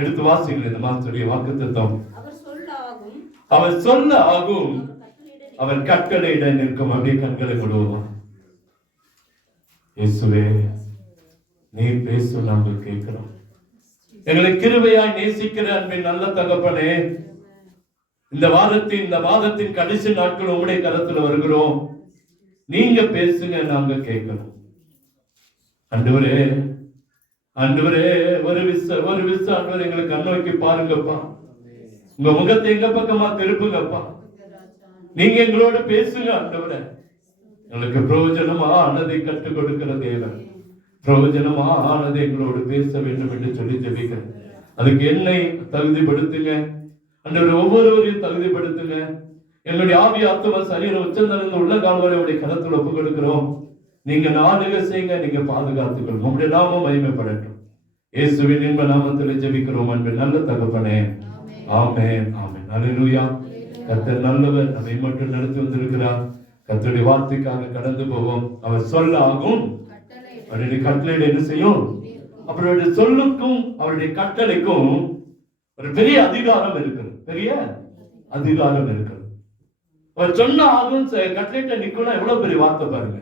எடுத்து வாசிங்கள் இந்த மாதத்துடைய வாக்குத்தத்தம். அவர் சொல்ல ஆகும், அவர் கட்டளையிட நிற்கும். அப்படியே கண்களை விடுவோம். இயேசுவே, நீர் பேசும், நாங்கள் கேட்கிறோம். எங்களை கிருபையாய் நேசிக்கிற அன்பின் நல்ல தகப்பனே, இந்த மாதத்தின் கடைசி நாட்கள் உங்களுடைய கரத்துல வருகிறோம். நீங்க பேசுங்க, நாங்க கேட்கிறோம். ஆண்டவரே, ஒரு விச ஆண்டவர் எங்களை கண்ணோக்கி பாருங்கப்பா. உங்க முகத்தை எங்க பக்கமா திருப்புங்கப்பா. நீங்க எங்களோட பேசுங்க ஆண்டவரே. எங்களுக்கு பிரயோஜனமா ஆனதை கற்றுக் கொடுக்கிற தேவன், பிரயோஜனமா ஆனதை எங்களோடு பேச வேண்டும் என்று சொல்லி ஜெபிக்கிறேன். அதுக்கு என்னை தகுதிப்படுத்துங்க ஆண்டவரே, ஒவ்வொருவரையும் தகுதிப்படுத்துங்க. எங்களுடைய ஆவி, ஆத்தும, சரீரம், உச்சந்தலிருந்து உள்ள கால்வரை உடைய கரத்தில் ஒப்புக் கொடுக்கிறோம். நீங்க நாடுக செய்யுங்க, நீங்க பாதுகாத்துக்கொள்ளும். உங்களுடைய நாமம் மகிமைப்படட்டும். இயேசுவின் இன்ப நாமத்தில் ஜெபிக்கிறோம் அன்பின் நல்ல தகப்பனே. ஆமென், ஆமென். அல்லேலூயா. கர்த்தர் நல்லவர், நம்மை மட்டும் நடத்தி வந்திருக்கிறார். கர்த்தருடைய வார்த்தைக்காக கடந்து போவோம். அவர் சொல்ல ஆகும், அவருடைய கட்டளையிட என்ன செய்யும்? அவருடைய சொல்லுக்கும் அவருடைய கட்டளைக்கும் ஒரு பெரிய அதிகாரம் இருக்கிறது. பெரிய அதிகாரம் இருக்கிறது. அவர் சொன்ன ஆகும், கட்டளையிட்ட நிக்கணும். எவ்வளவு பெரிய வார்த்தை பாருங்க.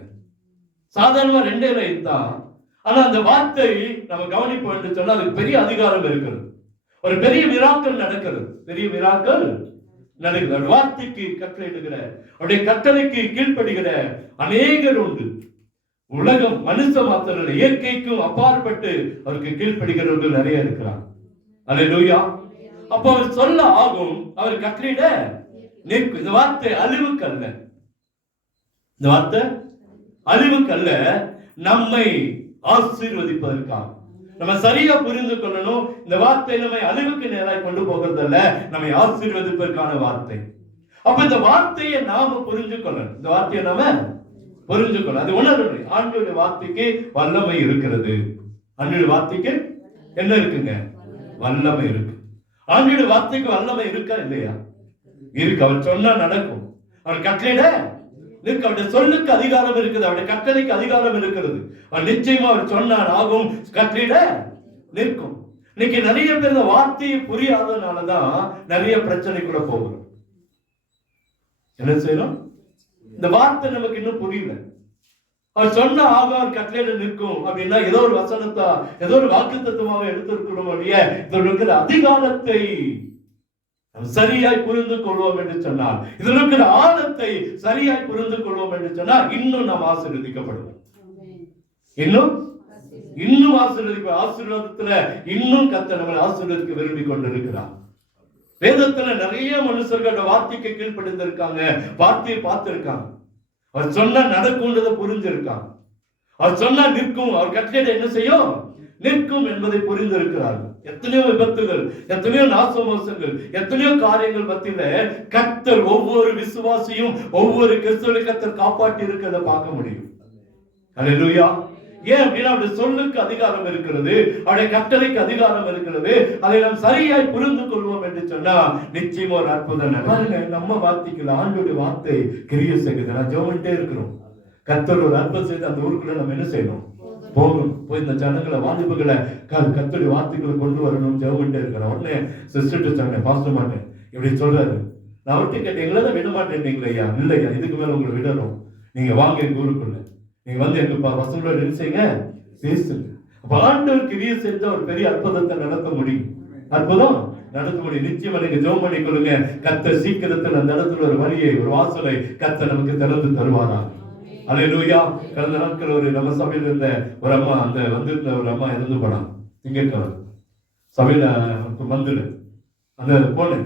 சாதாரணமா 2 லைன் தான். ஆனா அந்த வார்த்தை நம்ம கவனிப்போம் என்று சொன்னா அதுக்கு பெரிய அதிகாரம் இருக்கிறது. ஒரு பெரிய மிராக்கள் நடக்கிறது. பெரிய மிராக்கள் நடக்கிறது. வார்த்தைக்கு கட்டளையிடுகிற, அவருடைய கட்டளைக்கு கீழ்ப்படுகிற அநேகர் உண்டு. உலகம் மனுஷ மாத்திரம் இயற்கைக்கும் அப்பாற்பட்டு அவருக்கு கீழ்ப்படுகிறவர்கள் நிறைய இருக்கிறார். அல்லேலூயா. அப்ப அவர் சொல்ல ஆகும், அவர் கட்டளையிட நிற்கும். இந்த வார்த்தை அழிவுக்கு அல்ல. இந்த வார்த்தை அழிவுக்கு அல்ல, நம்மை ஆசீர்வதிப்பதற்காக. நம்ம சரியா புரிந்து கொள்ளணும். இந்த வார்த்தை நம்மை அழிவுக்கு நேராய் கொண்டு போகிறதல்ல, நம்மை ஆசீர்வதிப்பதற்கான வார்த்தை. அப்ப இந்த வார்த்தையை நாம புரிஞ்சு கொள்ளணும். இந்த வார்த்தையை நாம புரிஞ்சு கொள்ளணும். அது உணரணும். ஆண்டவருடைய வார்த்தைக்கு வல்லமை இருக்கிறது. ஆண்டவருடைய வார்த்தைக்கு என்ன இருக்குங்க? வல்லமை இருக்கு. ஆண்டவருடைய வார்த்தைக்கு வல்லமை இருக்கா இல்லையா? இருக்கு. அவர் சொன்னா நடக்கும். அவர் கட்டளையிட நிற்க. அவருடைய சொல்லுக்கு அதிகாரம் இருக்குது. அவருடைய கட்டளைக்கு அதிகாரம் இருக்கிறது. அவர் நிச்சயமா அவர் சொன்னார் ஆகும், கட்டளையிட நிற்கும். இன்னைக்கு நிறைய பேர் இந்த வார்த்தையை புரியாதனாலதான் நிறைய பிரச்சனைக்குள்ள போகிறோம். என்ன செய்யணும்? இந்த வார்த்தை நமக்கு இன்னும் புரியல. அவர் சொன்ன ஆகும், அவர் கட்டளையிட நிற்கும் அப்படின்னா ஏதோ ஒரு வசனத்தா, ஏதோ ஒரு வாக்குத்தத்தமாக எடுத்திருக்கிறோம். இதோட இருக்கிற அதிகாரத்தை சரியாய் புரிந்து கொள்வோம் என்று சொன்னால், இதில் இருக்கிற ஆழத்தை சரியாய் புரிந்து கொள்வோம் என்று சொன்னால் இன்னும் நாம் ஆசீர்வதிக்கப்படுவோம். இன்னும் ஆசீர்வாதத்துல இன்னும் கர்த்தர் நம்மை ஆசீர்வதிக்க விரும்பி கொண்டிருக்கிறார். வேதத்துல நிறைய மனுஷர்களோட வார்த்தைக்கு கீழ்ப்படிந்திருக்காங்க, வார்த்தையை பார்த்திருக்காங்க. அவர் சொன்னா நடக்கும்ன்றதை புரிஞ்சிருக்காங்க. அவர் சொன்னா நிற்கும், அவர் கட்டளையிட என்ன செய்யும்? நிற்கும் என்பதை புரிந்திருக்கிறார்கள். எத்தனையோ விபத்துகள், எத்தனையோ நாசமோசங்கள், எத்தனையோ காரியங்கள் மத்தியில கர்த்தர் ஒவ்வொரு விசுவாசியும், ஒவ்வொரு கிறிஸ்தவனை கர்த்தர் காப்பாற்றி இருக்கிறத பார்க்க முடியும். அல்லேலூயா. ஏன் அப்படின்னா அவருடைய சொல்லுக்கு அதிகாரம் இருக்கிறது, அவருடைய கட்டளைக்கு அதிகாரம் இருக்கிறது. அதை நாம் சரியாய் புரிந்து கொள்வோம் என்று சொன்னா நிச்சயமா ஒரு அற்புதம் நடக்கும். நம்ம வார்த்தைக்கு ஆண்டவருடைய வார்த்தை கிரியை செய்யுது. நான் ஜெபம்ட்டே இருக்கிறோம். கர்த்தர் ஒரு அற்புதம் செய்து அந்த ஊருக்குள்ள நம்ம என்ன செய்யணும்? போகணும். போய் இந்த ஜனங்களை, வாலிபுகளை கர்த்தருடைய வார்த்தைகளை கொண்டு வரணும். ஜெபம்ட்டே இருக்கிறேன். உடனே சிஸ்டர் சொன்னேன், பாஸ்டர் மாட்டேன் இப்படி சொல்றாரு. நான் அவர்கிட்ட கேட்டேன், எங்களை தான் விட மாட்டேன் ஐயா. இல்லையா, இதுக்கு மேல உங்களை விடணும். நீங்க வாங்க எங்க ஊருக்குள்ள, நீங்க வந்து எங்க பசங்களோட என்ன செய்யுங்க, பேசுங்க. அப்ப ஆண்டவர் கிரியை செஞ்சா ஒரு பெரிய அற்புதத்தை நடத்த முடியும். அற்புதம் நடத்த முடியும். நிச்சயமா நீங்க ஜெபம் பண்ணி கொள்ளுங்க. கர்த்தர் சீக்கிரத்தில் அந்த இடத்துல ஒரு வழியை, ஒரு வாசலை கர்த்தர் நமக்கு திறந்து தருவாரா. அல்லேலூயா. கடந்த நாட்கள் ஒரு நம்ம சபையில இருந்த ஒரு அம்மா, அந்த வந்திருந்த ஒரு அம்மா இறந்து போனாங்க. திங்கட்கிழமை சபையில வந்துடு அந்த பொண்ணு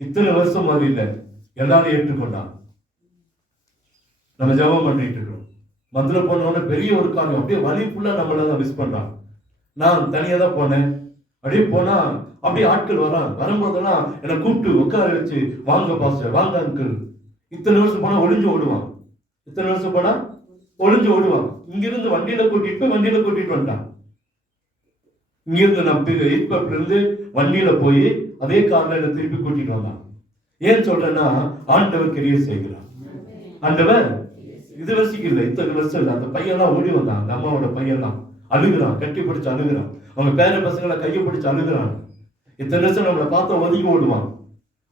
இத்தனை வருஷம் மாதிரி இல்லை, எல்லாரும் ஏற்றுக்கொண்டாங்க. நம்ம ஜெபம் பண்ணிட்டு இருக்கிறோம். மதுரை போனோட பெரிய ஒரு காரியம், அப்படியே வழி ஃபுல்லா நம்மளதான் மிஸ் பண்றான். நான் தனியா தான் போனேன். அப்படியே போனா அப்படியே ஆட்கள் வரும்போதெல்லாம் என்னை கூப்பிட்டு உட்கார வச்சு, வாங்க பாஸ்டர், வாங்க அங்கிள். இத்தனை வருஷம் போனா ஒளிஞ்சு ஓடுவான். இத்தனை வருஷம் போனா ஒளிஞ்சு ஓடுவான். இங்கிருந்து வண்டியில கூட்டிட்டு வந்துட்டான். இங்கிருந்து நான் இருந்து வண்டியில போய் அதே கார்ல திருப்பி கூட்டிட்டு வந்தான். ஏன் சொல்றேன்னா, ஆண்டவர் கிரியை செய்கிறார். ஆண்டவர் இது வருஷம் இல்லை, இத்தனை வருஷம் இல்லை. அந்த பையன்லாம் ஓடி வந்தான். அந்த அம்மாவோட பையன்லாம் அழுகுறான், கட்டி பிடிச்சு அழுகுறான். அவங்க பேர பசங்களை கையை பிடிச்சு அழுகுறான். இத்தனை வருஷம் நம்மளை பார்த்து ஒதுக்கி ஓடுவான்.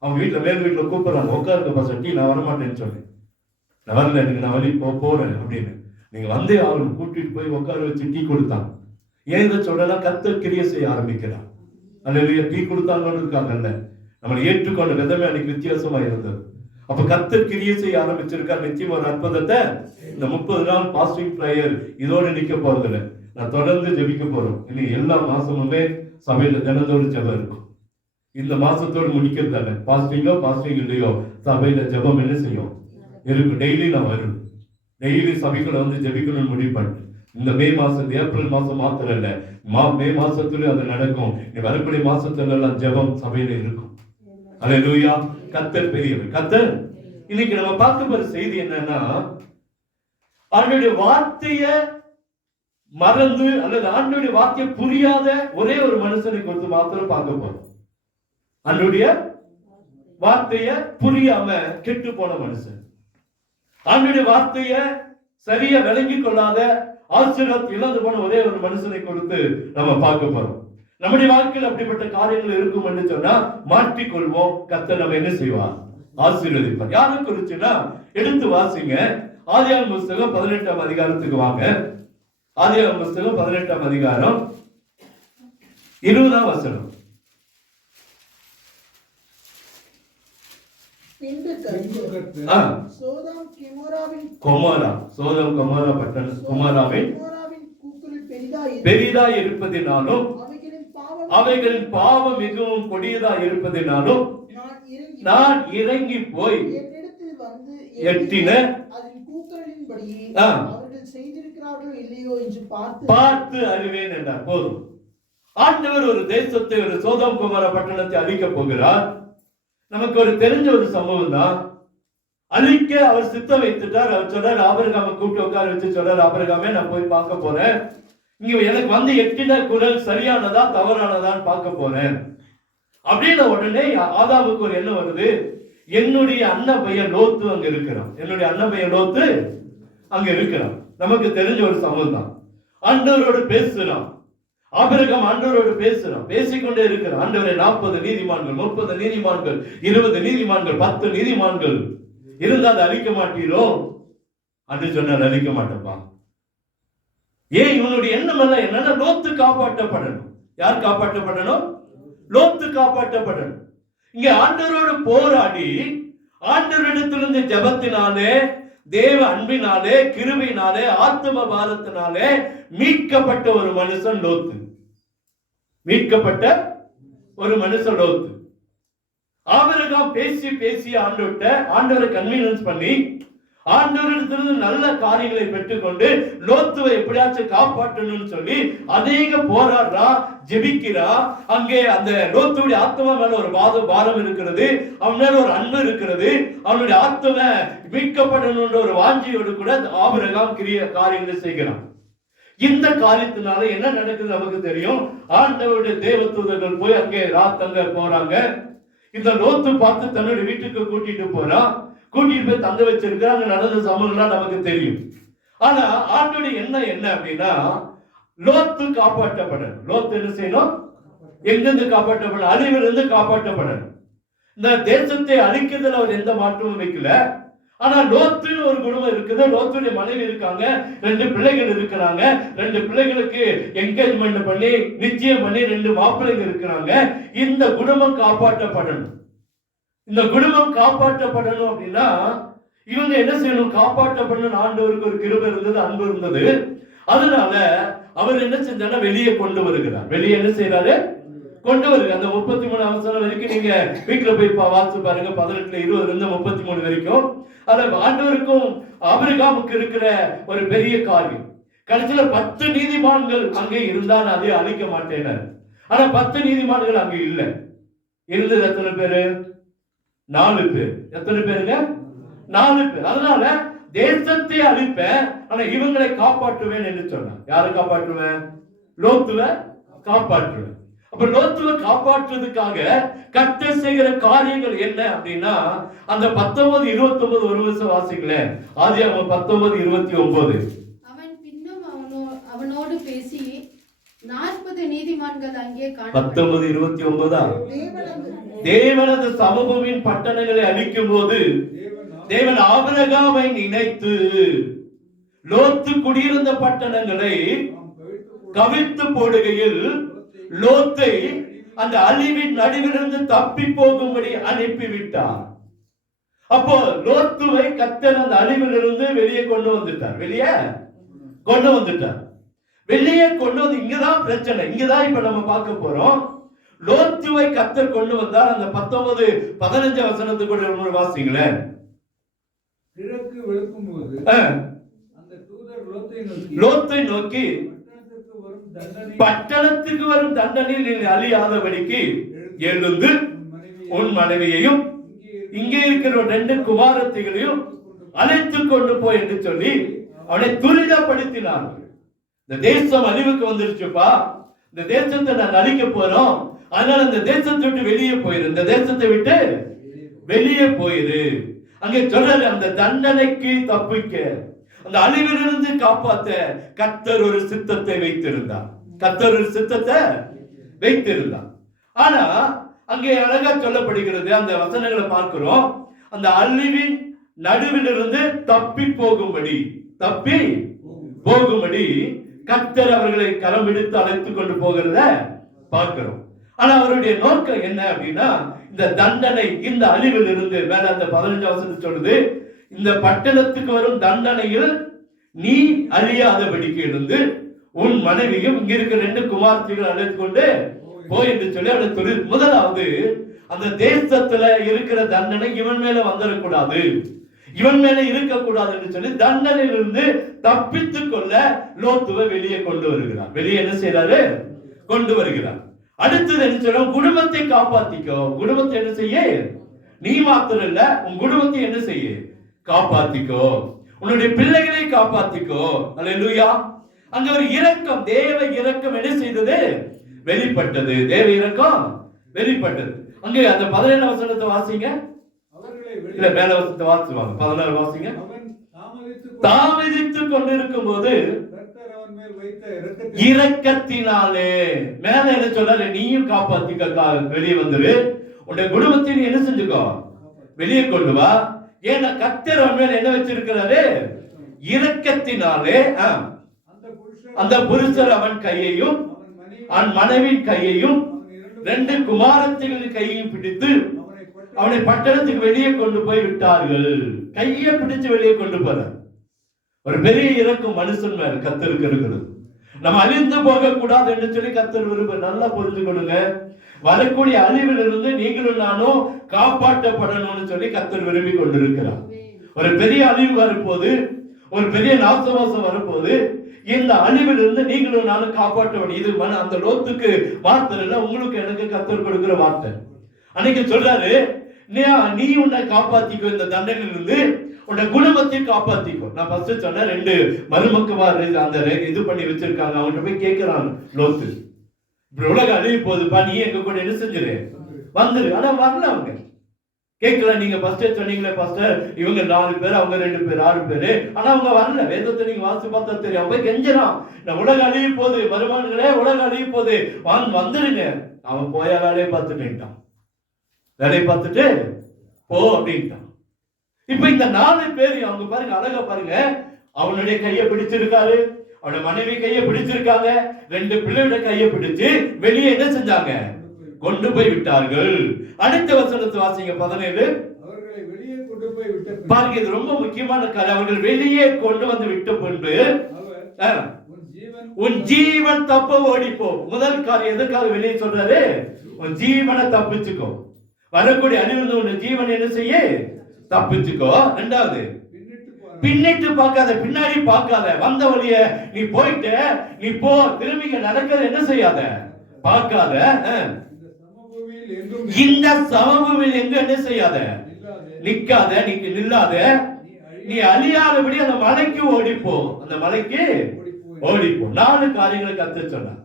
அவங்க வீட்டுல மேல் வீட்டுல கூப்பிடுறாங்க, உட்காருங்கப்பா சட்டி, நான் வரமாட்டேன்னு சொன்னேன். நான் வரல, எனக்கு நான் வழி போறேன் அப்படின்னு. நீங்க வந்தே ஆகணும். கூட்டிட்டு போய் உட்கார வச்சு டீ கொடுத்தாங்க. ஏன் இதை சொல்றேன்னா, கர்த்தர் கிரியை செய்ய ஆரம்பிக்கிறான். அல்ல டீ கொடுத்தாங்கன்னு இருக்காங்கல்ல, நம்மளை ஏற்றுக்கொண்ட விதமே அன்னைக்கு வித்தியாசமா இருந்தது. அப்ப கர்த்தர் கிரியை செய்ய ஆரம்பிச்சிருக்கா. நிச்சயம் ஒரு அற்புதத்தை இந்த 30 நாள் பாஸ்டிங் பிரேயர் இதோட நிக்க போறதில்லை. நான் தொடர்ந்து ஜெபிக்க போறோம். இனி எல்லா மாசமுமே சபையில தினந்தோறும் ஜெபம் இருக்கும். இந்த மாசத்தோடு முடிக்கிறதால பாஸ்டிங் இல்லையோ சபையில ஜெபம் என்ன செய்யும் இருக்கும். டெய்லி நான் வரும். டெய்லி சபைக்குள்ள வந்து ஜெபிக்கணும்னு முடிவு பண்ணேன். இந்த மே மாசம், ஏப்ரல் மாசம் மாத்திரம் இல்ல, மே மாசத்துல அது நடக்கும். வரக்கூடிய மாசத்துல எல்லாம் ஜெபம் சபையில இருக்கும். அல்லேலூயா. கர்த்தர் பெரியவர். கர்த்தர். இன்னைக்கு நம்ம பார்க்க போற செய்தி என்னன்னா, ஆண்டவருடைய வார்த்தையை மறந்து அல்லது ஆண்டவருடைய வார்த்தையை புரியாத ஒரே ஒரு மனுஷனை குறித்து மாத்திரம் பார்க்க போறோம். ஆண்டவருடைய வார்த்தையை புரியாம கெட்டு போன மனுஷன், ஆண்டவருடைய வார்த்தையை சரியா விளங்கி கொள்ளாத ஆசீர்வாதத்தை இழந்து போன ஒரே ஒரு மனுஷனை கொடுத்து நம்ம பார்க்க போறோம். நம்முடைய வாழ்க்கையில் அப்படிப்பட்ட காரியங்கள் இருக்கும் என்று சொன்னா மாற்றிக்கொள்வோம். கர்த்தர் நம்ம என்ன செய்வார்? ஆசீர்வதிப்பார். யாரை குறிச்சுன்னா எடுத்து வாசிங்க. ஆதியாகம புஸ்தகம் 18ஆம் அதிகாரத்துக்கு வாங்க. ஆதியாகம புஸ்தகம் 18ஆம் அதிகாரம் 20ஆம் வசனம். பெரிதாய் இருப்பதினாலும் அவைகளின் பாவம் மிகவும் கொடியதாய் இருப்பதினாலும் நான் இறங்கி போய் எட்டின பார்த்து அறிவேன் என்றார். போதும். ஆண்டவர் ஒரு தேசத்தை, ஒரு சோதோம் கொமோரா பட்டணத்தை அழிக்க போகிறார். நமக்கு ஒரு தெரிஞ்ச ஒரு சம்பவம் தான். அழிக்க அவர் சித்தம் வைத்துட்டார். அவர் சொல்றாரு, ஆபிரகாமை கூப்பிட்டு உட்கார வச்சு சொல்றாரு, ஆபிரகாமே நான் போய் பார்க்க போறேன். இங்க எனக்கு வந்து எட்டின குரல் சரியானதா தவறானதான்னு பார்க்க போறேன் அப்படின்னு உடனே ஆதாமுக்கு ஒரு எண்ணம் வருது. என்னுடைய அண்ணன் பையன் லோத்து அங்க இருக்கிறான். என்னுடைய அண்ணன் பையன் லோத்து அங்க இருக்கிறான். நமக்கு தெரிஞ்ச ஒரு சம்பவம் தான். ஆண்டவரோடு பேசுறான். ஆபிரகாம் ஆண்டவரோடு பேசுறான். பேசிக்கொண்டே இருக்கிறான். ஆண்டவரே, 40 நீதிமான்கள், 30 நீதிமான்கள், 20 நீதிமான்கள், 10 நீதிமான்கள் இருந்தா அதை அழிக்க மாட்டீரோ என்று சொன்னால் அழிக்க மாட்டேப்பா. ஏன்? இவனுடைய எண்ணம் எல்லாம் என்னன்னா, லோத்து காப்பாற்றப்படணும். யார் காப்பாற்றப்படணும்? லோத்து காப்பாற்றப்படணும். இங்க ஆண்டவரோடு போராடி ஆண்டவரிடத்திலிருந்து ஜெபத்தினாலே, தேவ அன்பினாலே, கிருபையினாலே, ஆத்ம பாரத்தினாலே மீட்கப்பட்ட ஒரு மனுஷன் லோத்து. மீட்கப்பட்ட ஒரு மனுஷன் லோத்து. ஆபிரகாம் பேசி பேசி ஆண்டவரை கன்வீனியன்ஸ் பண்ணி ஆண்டவரிடத்திலிருந்து நல்ல காரியங்களை பெற்றுக்கொண்டு லோத்துவை எப்படியாச்சும் காப்பாற்றணும்னு சொல்லி அநேக போராடுறா, ஜெபிக்கிறா. அங்கே அந்த லோத்துடைய ஆத்மா மேல ஒரு பாரம் இருக்கிறது, அவன் மேல ஒரு அன்பு இருக்கிறது, அவனுடைய ஆத்மா மீட்கப்படணும்ன்ற ஒரு வாஞ்சியோடு கூட ஆபிரகாம் காரியங்களை செய்கிறான். இந்த காரியத்தினால என்ன நடக்குது நமக்கு தெரியும். ஆண்டவருடைய தேவதூதர்கள் போய் அங்கே ராத்தங்க போறாங்க. இந்த லோத்து பார்த்து தன்னுடைய வீட்டுக்கு கூட்டிட்டு போறான். கூட்டிட்டு போய் தங்க வச்சிருக்காங்க. நடந்த சம்பவம்லாம் நமக்கு தெரியும். ஆனா ஆண்டோட என்ன அப்படின்னா, லோத்து காப்பாற்றப்படணும். லோத்து என்ன செய்யணும்? எங்கிருந்து காப்பாற்றப்படணும்? அழிவிலிருந்து காப்பாற்றப்படணும். இந்த தேசத்தை அழிக்கிறதுல அவர் எந்த மாற்றமும் வைக்கல. ஆனா லோத்துன்னு ஒரு குடும்பம் இருக்குது. லோத்துடைய மனைவி இருக்காங்க, 2 பிள்ளைகள் இருக்கிறாங்க. 2 பிள்ளைகளுக்கு என்கேஜ்மெண்ட் பண்ணி நிச்சயம் பண்ணி 2 மாப்பிள்ளைங்க இருக்கிறாங்க. இந்த குடும்பம் காப்பாற்றப்படணும். இந்த குடும்பம் காப்பாற்றப்படணும் அப்படின்னா இவங்க என்ன செய்யணும்? காப்பாற்றப்படணும். ஆண்டவருக்கு ஒரு கிருபை இருந்தது, அன்பு இருந்தது. அதனால அவர் என்ன செஞ்சாருன்னா வெளியே கொண்டு வருகிறார். வெளியே என்ன செய்யறாரு? கொண்டு வருங்க. அந்த 33 அவசரம் வரைக்கும் நீங்க வீட்டுல போய் வாசிச்சு பாருங்க. 18-20 33 வரைக்கும் அத ஆண்டவருக்கும் ஆபிரகாமுக்கு இருக்கிற ஒரு பெரிய காரியம். கடைசியில 10 நீதிமான்கள் அங்கே இருந்தால் அதை அழிக்க மாட்டேன். ஆனா 10 நீதிமான்கள் அங்கே இல்ல. இருந்தது எத்தனை பேரு? 4 பேர். எத்தனை பேருங்க? 4 பேர். அதனால தேசத்தை அழிப்பேன், ஆனா இவங்களை காப்பாற்றுவேன் என்று சொன்னார். யாரை காப்பாற்றுவேன்? லோத்துவை காப்பாற்றுவேன். அப்ப லோத்துவை காப்பாற்றுவதற்காக கர்த்தர் செய்கிற காரியங்கள் என்ன அப்படின்னா, அந்த 19-29 ஒரு வருஷம் வாசிங்களேன். ஆதியாகமம் 19-29. அவன் பின்னும் அவனோடு பேசி 40 19 நீதிமான்கள் அங்கே 19:29 தேவனது சமபூமியின் பட்டணங்களை அழிக்கும் போது தேவன் ஆபிரகாமை நினைத்து லோத்து குடியிருந்த பட்டணங்களை கவிழ்த்து போடுகையில் லோத்தை அந்த அழிவின் நடுவிலிருந்து தப்பி போகும்படி அனுப்பிவிட்டார். அப்போ லோத்துவை கர்த்தர் அந்த அழிவிலிருந்து வெளியே கொண்டு வந்துட்டார். வெளியே கொண்டு வந்துட்டார். வெளியே கொண்டு வந்து இங்கதான் பிரச்சனை. இங்கதான் இப்ப நம்ம பார்க்க போறோம். லோத்துவை கர்த்தர் கொண்டு வந்தார். அந்த 19-15 வசனத்துக்கு வாசிங்களேன். கிழக்கு வெளுக்கும்போது அந்த தூதர் லோத்தை நோக்கி பட்டணத்துக்கு வரும் தண்டனையில் அழியாதபடிக்கு எழுந்து உன் மனைவியையும் இங்கே இருக்கிற 2 குமாரத்திகளையும் அழைத்துக் கொண்டு போய் என்று சொல்லி அவனை துரிதப்படுத்தினார்கள். இந்த தேசம் அழிவுக்கு வந்துருச்சுப்பா, இந்த தேசத்தை நான் அழிக்க போறோம், அதனால இந்த தேசத்தை விட்டு வெளியே போயிரு, இந்த தேசத்தை விட்டு வெளியே போயிரு. அங்கே சொல்றாரு, அந்த தண்டனைக்கு தப்பிக்க, அந்த அழிவிலிருந்து காப்பாத்த கர்த்தர் ஒரு சித்தத்தை வைத்திருந்தார். கர்த்தர் ஒரு சித்தத்தை வைத்திருந்தார். ஆனா அங்கே அழகா சொல்லப்படுகிறது, அந்த வசனங்களை பார்க்கிறோம், அந்த அழிவின் நடுவிலிருந்து தப்பி போகும்படி கர்த்தர் அவர்களை கரம் எடுத்து அழைத்துக் கொண்டு போகிறத பார்க்கிறோம். ஆனா அவருடைய நோக்கம் என்ன அப்படின்னா, இந்த தண்டனை, இந்த அழிவில் இருந்து மேல அந்த 15 வசனம் சொல்லுது, இந்த பட்டணத்துக்கு வரும் தண்டனையில் நீ அழியாதபடிக்கு இருந்து உன் மனைவியும் இங்க இருக்கிற 2 குமாரத்திகள் அழைத்து கொண்டு போய் என்று சொல்லி அவனை தொழில். முதலாவது, அந்த தேசத்துல இருக்கிற தண்டனை இவன் மேல வந்துடக்கூடாது, இவன் மேல இருக்கக்கூடாது என்று சொல்லி தண்டனையிலிருந்து தப்பித்துக் கொள்ள லோத்துவை வெளியே கொண்டு வருகிறார். வெளியே என்ன செய்யறாரு? கொண்டு வருகிறார். அடுத்தது என்ன சொல்றோம்? குடும்பத்தை காப்பாத்திக்கோ. குடும்பத்தை என்ன செய்ய? நீ மாத்திரம் இல்ல, உன் குடும்பத்தை என்ன செய்ய? காப்பாத்திக்கோ. உன்னுடைய பிள்ளைகளை காப்பாத்திக்கோ. அல்லேலூயா. அங்க ஒரு இரக்கம், தேவ இரக்கம் என்ன செய்தது? வெளிப்பட்டது. தேவ இரக்கம் வெளிப்பட்டது. அங்கே அந்த 17 வசனத்தை வாசிங்க. இல்ல மேல வசனத்தை வாசிவாங்க. 16 வாசிங்க. தாமதித்துக் கொண்டிருக்கும் போது இரக்கத்தினாலே மேல என்ன சொல்றாரு? நீயும் காப்பாத்திக்க, வெளியே வந்துரு, உன்னுடைய குடும்பத்தையும் என்ன செஞ்சுக்கோ, வெளியே கொண்டு வா. ஏன்னா கர்த்தர் அவன் மேல என்ன வச்சிருக்கிறாரு? இரக்கத்தினாலே அந்த புருஷர் அவன் கையையும் அவன் மனைவியின் கையையும் 2 குமாரத்திகளின் கையையும் பிடித்து அவனை பட்டணத்துக்கு வெளியே கொண்டு போய் விட்டார்கள். கையை பிடிச்சு வெளியே கொண்டு போற ஒரு பெரிய இரக்கம் மனுஷன் மேல கர்த்தருக்கு இருக்கிறது. நம்ம அழிந்து போக கூடாது என்று சொல்லி கர்த்தர் விரும்ப. நல்லா புரிஞ்சுக்கொள்ளுங்க, வரக்கூடிய அழிவில் இருந்து நீங்களும் நானும் காப்பாற்றப்படணும்னு சொல்லி கர்த்தர் விரும்பி கொண்டிருக்கிறார். ஒரு பெரிய அழிவு வரும்போது, ஒரு பெரிய நாசவாசம் வரும்போது, இந்த அழிவில் இருந்து நீங்களும் நானும் காப்பாற்றப்படும். இது அந்த லோத்துக்கு வார்த்தை இல்ல, உங்களுக்கு எனக்கு கர்த்தர் கொடுக்கிற வார்த்தை. அன்னைக்கு சொல்றாரு, நீ உன்னை காப்பாத்திக்கோ, இந்த தண்டனையிலிருந்து உன்னை குடும்பத்தை காப்பாத்திக்கோ. நான் ஃபர்ஸ்ட் சொன்னேன், 2 மருமக்குமார் அந்த இது பண்ணி வச்சிருக்காங்க. அவங்க போய் கேட்கிறாங்க லோத்து, இப்படி உலகம் அழிவு போகுதுப்பா, நீ எங்க கூட என்ன செஞ்சிரு, வந்துரு. ஆனா வரல, அவங்க கேட்கல. நீங்க ஃபர்ஸ்ட் சொன்னீங்களே பாஸ்டர், இவங்க 4 பேர், அவங்க 2 பேர், 6 பேரு, ஆனா அவங்க வரல. வேதத்தை நீங்க வாசி பார்த்தா தெரியும். போய் கெஞ்சறான், இந்த உலகம் அழிவு போகுது, மருமகன்களே உலகம் அழிவு போகுது, வந்துருங்க. அவன் போய வேலையை பார்த்துட்டான், வேலையை பார்த்துட்டு போ அப்படின்ட்டான். இப்ப இந்த 4 பேர் அவங்க பாருங்க, அழகா பாருங்க, அவனுடைய கையை பிடிச்சிருக்காரு, அவனோட மனைவி கையை பிடிச்சிருக்காங்க, 2 பிள்ளையோட கையை பிடிச்சு வெளியே என்ன செஞ்சாங்க? கொண்டு போய் விட்டார்கள். அடுத்த வசனத்தை வாசிங்க, 17. அவர்களை வெளியே கொண்டு போய் விட்ட பாருங்க, இது ரொம்ப முக்கியமான காரியம். அவர்கள் வெளியே கொண்டு வந்து விட்ட பின்பு உன் ஜீவன் தப்ப ஓடிப்போ. முதல் காரியம் எதற்காக வெளியே சொல்றாரு? உன் ஜீவனை தப்பிச்சுக்கோ. வரக்கூடிய அழிவு உன் ஜீவன் என்ன செய்ய? தப்பிச்சுக்கோ. இரண்டாவது, பின்னிட்டு பார்க்காத, பின்னாடி பார்க்காத, வந்த வழிய நீ போயிட்டு நீ போ, திரும்பி நடக்கிறது என்ன செய்யாத, பார்க்காத. இந்த சமபூமியில் எங்க என்ன செய்யாத, நிக்காத, நீ நில்லாத, நீ அழியாதபடி அந்த மலைக்கு ஓடிப்போ, அந்த மலைக்கு ஓடிப்போ. 4 காரியங்களை கர்த்தர் சொன்னார்.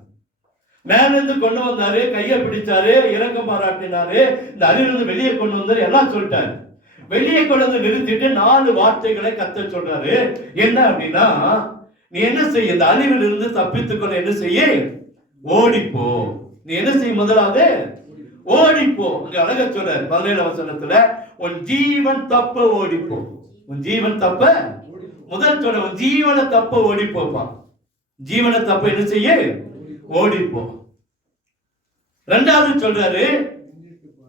மேல இருந்து கொண்டு வந்தாரு, கையை பிடிச்சாரு, இரக்கம் பாராட்டினாரு, இந்த அழிவிலிருந்து வெளியே கொண்டு வந்தாரு, எல்லாம் சொல்லிட்டாரு. வெளியே கொண்டு வந்து நிறுத்திட்டு 4 வார்த்தைகளை கர்த்தர் சொல்றாரு. என்ன அப்படின்னா, நீ என்ன செய்ய, இந்த அழிவில் இருந்து தப்பித்துக்கொள்ள என்ன செய்ய? ஓடிப்போ. நீ என்ன செய்ய? முதலாவது ஓடிப்போ. அங்க அழகா சொல்ற 17 வசனத்துல, உன் ஜீவன் தப்ப ஓடிப்போ. உன் ஜீவன் தப்ப, முதல் சொல்ற உன் ஜீவனை தப்ப ஓடிப்போப்பா. ஜீவனை தப்ப என்ன செய்ய? ஓடிப்போ. ரெண்டாவது சொல்றாரு,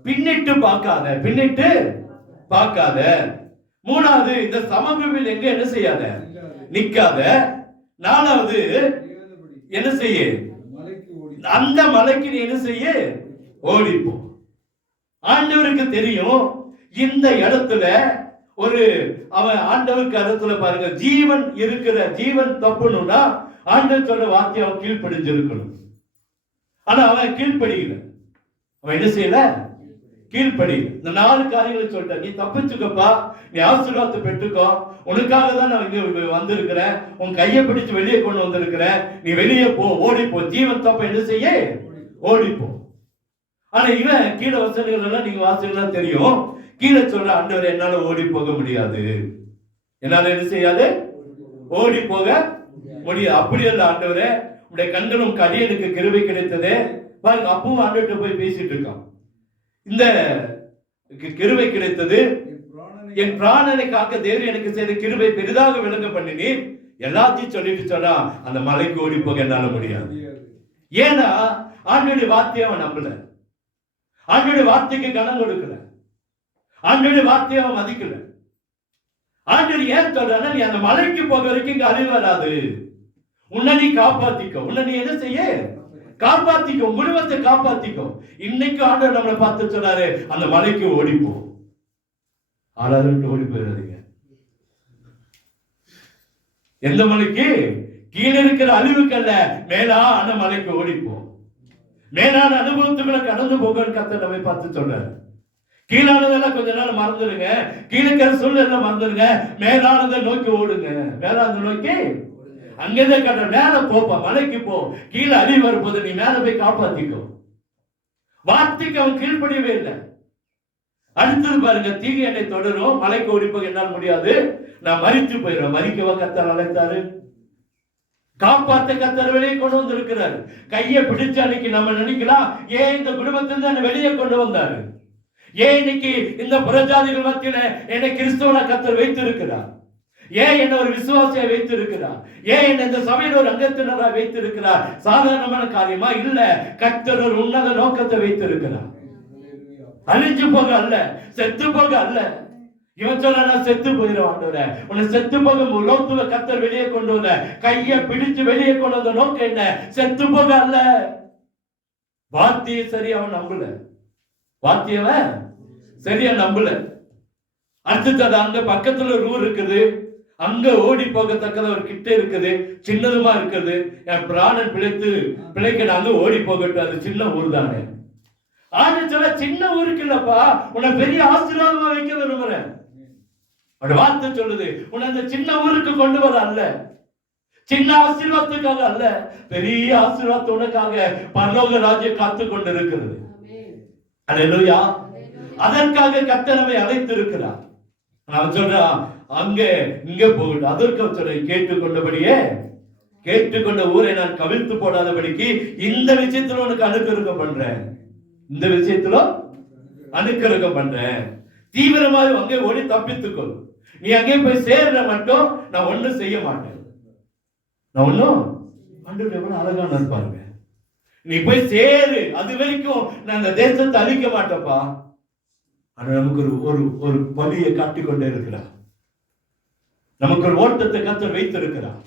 பின்னிட்டு பார்க்காத, பின்னிட்டு பார்க்காத. மூணாவது, இந்த சமபூமியில் எங்க என்ன செய்யாத? நிக்காத. நாலாவது என்ன செய்ய? அந்த மலைக்கு நீ என்ன செய்ய? ஓடிப்போ. ஆண்டவருக்கு தெரியும் இந்த இடத்துல ஒரு அவன் ஆண்டவருக்கு இடத்துல பாருங்க, ஜீவன் இருக்கிற, ஜீவன் தப்புனா ஆண்டவர் சொல்ற வார்த்தையை அவன் கீழ்ப்படிஞ்சிருக்கணும். ஆனா அவன் கீழ்ப்படியல. அவன் என்ன செய்யல? கீழ்ப்படியல. இந்த 4 காரியங்களை சொல்லிட்ட. நீ தப்பிச்சுக்கப்பா, நீ ஆசீர்வாதத்தை பெற்றுக்கோ, உனக்காக தான் நான் இங்க வந்திருக்கிறேன், உன் கையை பிடிச்சு வெளியே கொண்டு வந்திருக்கிறேன், நீ வெளியே போ, ஓடிப்போ. ஜீவன் தப்ப என்ன செய்ய? ஓடிப்போ. ஆனா இவன் கீழே வசனங்கள் எல்லாம் நீங்க வாசிக்கலாம் தெரியும். கீழே சொல்ற, ஆண்டவரே என்னால ஓடி போக முடியாது, என்னால என்ன செய்யாது? ஓடி போக முடியாது. அப்படி அல்ல ஆண்டவரே, உடைய கண்களும் கடியனுக்கு கிருபை கிடைத்ததே. பாருங்க, அப்பவும் ஆண்டவர்கிட்ட போய் பேசிட்டு இருக்கான். இந்த கிருபை கிடைத்தது, என் பிராணனை காக்க தேவன் எனக்கு செய்த கிருபை பெரிதாக விளங்க பண்ணினீர். எல்லாத்தையும் சொல்லிட்டு சொன்னா அந்த மலைக்கு ஓடி போக என்னால முடியாது. ஏன்னா ஆண்டவருடைய வார்த்தையை அவன் நம்பல, ஆண்டவருடைய வார்த்தைக்கு கனம் கொடுக்கல, ஆண்டவருடைய வார்த்தையை அவன் மதிக்கல. ஆண்டவர் ஏன் சொல்றானா, நீ அந்த மலைக்கு போக வரைக்கும் இங்க அழிவு வராது, உன்னை நீ காப்பாத்திக்கோ, உன்னை நீ என்ன செய்ய? காப்பாத்திக்கோ, குடும்பத்தை காப்பாத்திக்கோ. இன்னைக்கு ஆண்டவர் நம்மளை பார்த்து சொன்னாரு, அந்த மலைக்கு ஓடிப்போ. ஆளாது ஓடி போயிடாதீங்க. எந்த மலைக்கு? கீழே இருக்கிற அழிவுக்கு அல்ல, மேலான மலைக்கு ஓடிப்போ. மேலான அனுபவத்துக்குள்ள கடந்து போகன்னு கர்த்தர் நம்மை பார்த்து சொல்றாரு. கீழானதெல்லாம் கொஞ்ச நாள் மறந்துடுங்க, கீழே சூழ்நிலை மறந்துடுங்க, மேலானதை நோக்கி ஓடுங்க. மேலானதை நோக்கி அங்கேதான் கட்ட மேல போப்பா, மலைக்கு போ. கீழே அழிவு வரும்போது நீ மேல போய் காப்பாத்திக்கோ. வார்த்தைக்கு அவன் கீழ்ப்படியவே இல்லை. அடுத்தது பாருங்க, தீங்கு என்னை தொடரும், மலைக்கு ஓடி போக என்னால் முடியாது, நான் மரித்து போயிடுவேன். மரிக்கவா கர்த்தர் அழைத்தாரு? காப்பாத்த கர்த்தர் வெளியே கொண்டு வந்திருக்கிறார். கையை பிடிச்சு அன்னைக்கு நம்ம நினைக்கலாம், ஏன் இந்த குடும்பத்தில் தான் வெளியே கொண்டு வந்தாரு? ஏன் இன்னைக்கு இந்த புறஜாதிகள் மத்தியில என்னை கிறிஸ்தவனா கர்த்தர் வைத்திருக்கிறார்? ஏன் என்ன ஒரு விசுவாசியா வைத்திருக்கிறார்? ஏன் என்ன இந்த சபையில் ஒரு அங்கத்தினரா வைத்திருக்கிறார்? சாதாரணமான காரியமா இல்ல, கர்த்தர் ஒரு உன்னத நோக்கத்தை வைத்திருக்கிறார். அழிஞ்சு போக அல்ல, செத்து போக அல்ல. இவன் சொல்ல, நான் செத்து போயிடும் ஆண்டவரே, உன்னை செத்து போக லோத்துவ கர்த்தர் வெளியே கொண்டு வந்த, கையை பிடிச்சு வெளியே கொண்டு வந்த நோக்கம் என்ன? செத்து போக அல்ல. வார்த்தையை சரி அவன் நம்பல, வார்த்தையவன் சரியா நம்பல. அடுத்தது அங்க பக்கத்துல ஒரு ஊர் இருக்குது, அங்க ஓடி போகத்தக்கத ஒரு கிட்ட இருக்குது, சின்னதுமா இருக்குது. என் பிராணன் பிழைக்க அங்க ஓடி போகட்டும், அது சின்ன ஊர் தானே. ஆனா சொல்ல, சின்ன ஊருக்கு இல்லப்பா, உன்னை பெரிய ஆசீர்வாதமா வைக்க விரும்புறேன். வார்த்தை சொல்லுது, உன்னை அந்த சின்ன ஊருக்கு கொண்டு வர அல்ல, சின்ன ஆசீர்வாதத்துக்காக அல்ல, பெரிய ஆசீர்வாதம் உனக்காக பரலோக ராஜ்யம் காத்து கொண்டு இருக்கிறது. அல்லேலூயா. அதற்காக கர்த்தர் நம்மை அழைத்து இருக்கிறார். நான் சொல்றேன், அங்க இங்க போகட்டும். அதற்கு சொல்ற, கேட்டுக்கொண்ட ஊரை நான் கவிழ்த்து போடாதபடிக்கு இந்த விஷயத்துல உனக்கு அனுக்கிரகம் பண்றேன், இந்த விஷயத்துல அனுக்கிரகம் பண்றேன். தீவிரமாக அங்கே ஓடி தப்பித்துக்கொள். நீ அங்கே போய் சேர்ற மட்டும் நான் ஒண்ணும் செய்ய மாட்டேன். நான் ஒண்ணும், ஆண்டவர் எவ்வளவு அழகான பாருங்க, நீ போய் சேரு, அது வரைக்கும் நான் அந்த தேசத்தை அழிக்க மாட்டேப்பா. ஆனா நமக்கு ஒரு வழியை காட்டிக்கொண்டே இருக்கிறார், நமக்கு ஒரு ஓட்டத்தை கர்த்தர் வைத்திருக்கிறார்.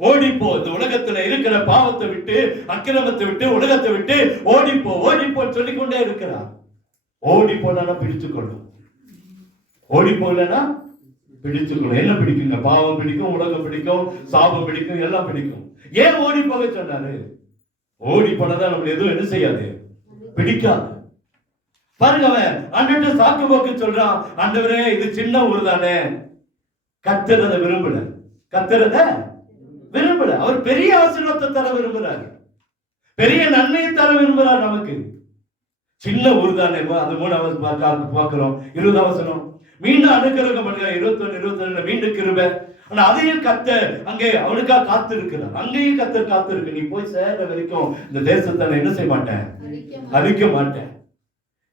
ஓடிப்போ, இந்த உலகத்துல இருக்கிற பாவத்தை விட்டு, அக்கிரமத்தை விட்டு, உலகத்தை விட்டு ஓடிப்போ சொல்லிக்கொண்டே இருக்கிறார். ஓடி போனா பிடிச்சுக்கொள்ளும், ஓடி போகலன்னா பிடிச்சுக்கொள்ளும். என்ன பிடிக்குங்க? பாவம் பிடிக்கும், உலகம் பிடிக்கும், சாபம் பிடிக்கும், எல்லாம் பிடிக்கும். ஏன் ஓடி போக சொன்னாரு? ஓடி போனதான் நம்மள எதுவும் என்ன செய்யாது, பிடிக்காது. பாருங்க, அவன் ஆண்டவர்கிட்ட சாக்கு போக்கு சொல்றான், ஆண்டவரே இது சின்ன ஊர் தானே. கர்த்தர் அதை விரும்பல, கர்த்தர் அதை விரும்பல. அவர் பெரிய ஆசீர்வாதத்தை தர விரும்புறாரு, பெரிய நன்மையை தர விரும்புறார் நமக்கு. சின்ன ஊர் தானே. அது 3வது பார்க்கிறோம், 20வது வசனம். மீண்டும் அனுக்கிரகம் பண்ணுங்க. 21, 22 மீண்டும் கிருபை. ஆனா அதையும் கர்த்தர் அங்கே அவனுக்காக காத்து இருக்கிறார். அங்கேயும் கர்த்தர் காத்து இருக்கு. நீ போய் சேர்ற வரைக்கும் இந்த தேசத்தை நான் என்ன செய்ய மாட்டேன், அழிக்க மாட்டேன்.